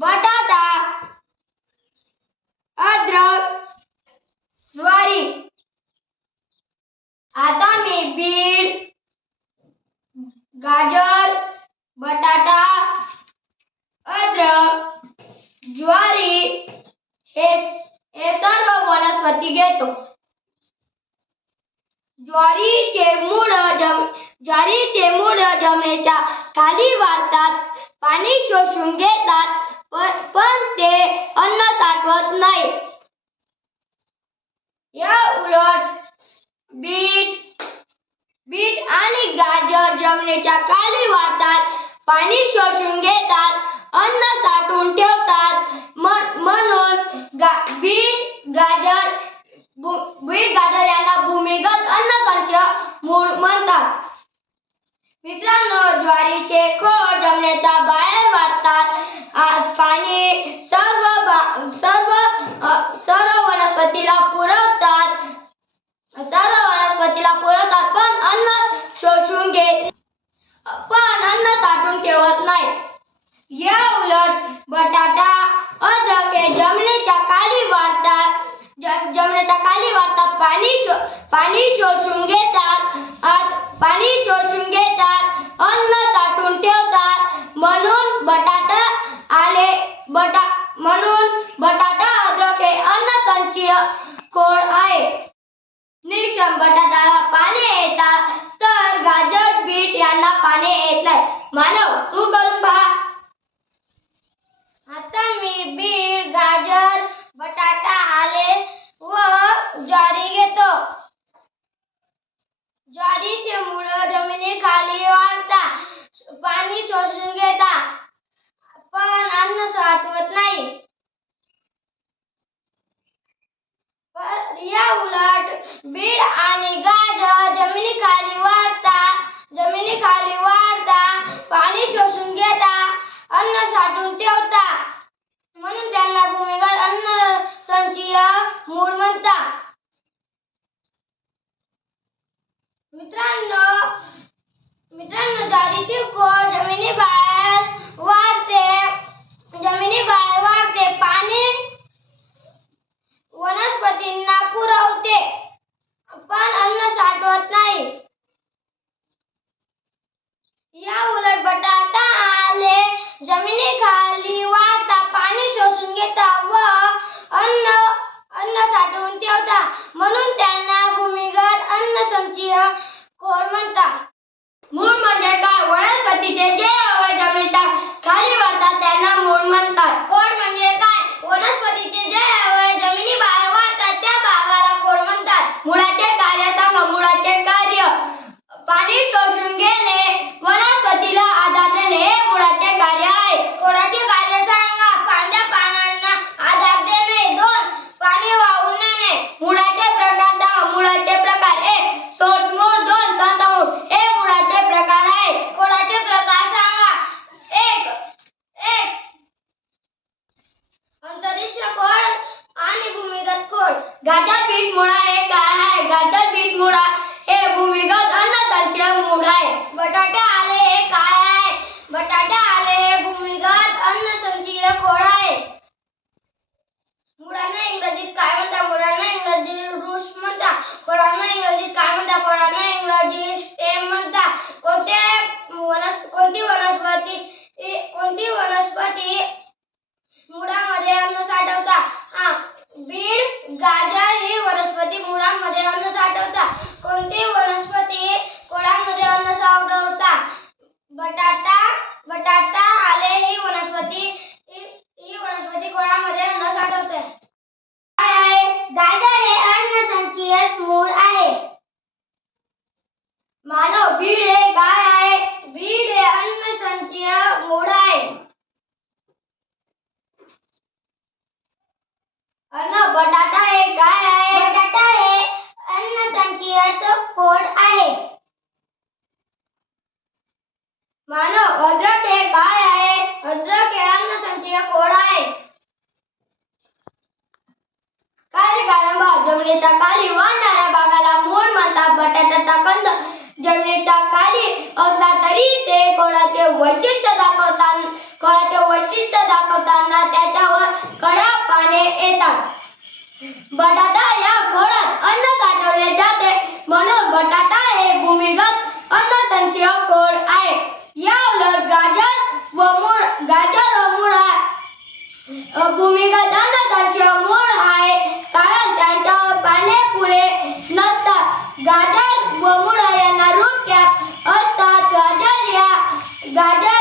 बटाटा अद्रक ज्वारी. आता मी बीड गाजर बटाटा अद्रक ज्वारी हे हे सर्व वनस्पती घेतो. ज्वारीचे मूळ जम ज्वारीचे मूळ जमिनीच्या खाली वाढतात. पाणी शोषून घेत पण ते अन्न साठवत नाही. या उलट बीट बीट आणि गाजर जमिनीच्या खाली वाढतात उलट बटाटा अद्रक हे जमिनीच्या खाली वाढतात. जमिनीच्या खाली वाढतात. पाणी पाणी शोषून घेतात. पाणी शोषून घेतात वाढता पाणी शोषून घेता पण अन्न साठवत नाही. या उलट बीड आणि गाजर वाढता वाढता पाणी शोषून घेता अन्न ठेवता. म्हणून त्यांना भूमिगत अन्न संचय मूळ म्हणता. मित्रांनो मित्रांनो ज्वारीची कोळ जमिनीबाहेर वाढते. जमिनीबाहेर बीट मुळा हे काय आहे? गाजर बीट मुळा हे भूमिगत अन्नसाचे मूळ आहे. बटाटे आले हे काय आहे? बटाटे आले हे भूमिगत अन्नसंचीय कोळ आहे. मुळांना इंग्रजीत काय म्हणता मुळांना इंग्रजीत रूस म्हणता फळांना इंग्रजीत काय म्हणता फळांना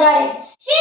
daré. ¡Sí!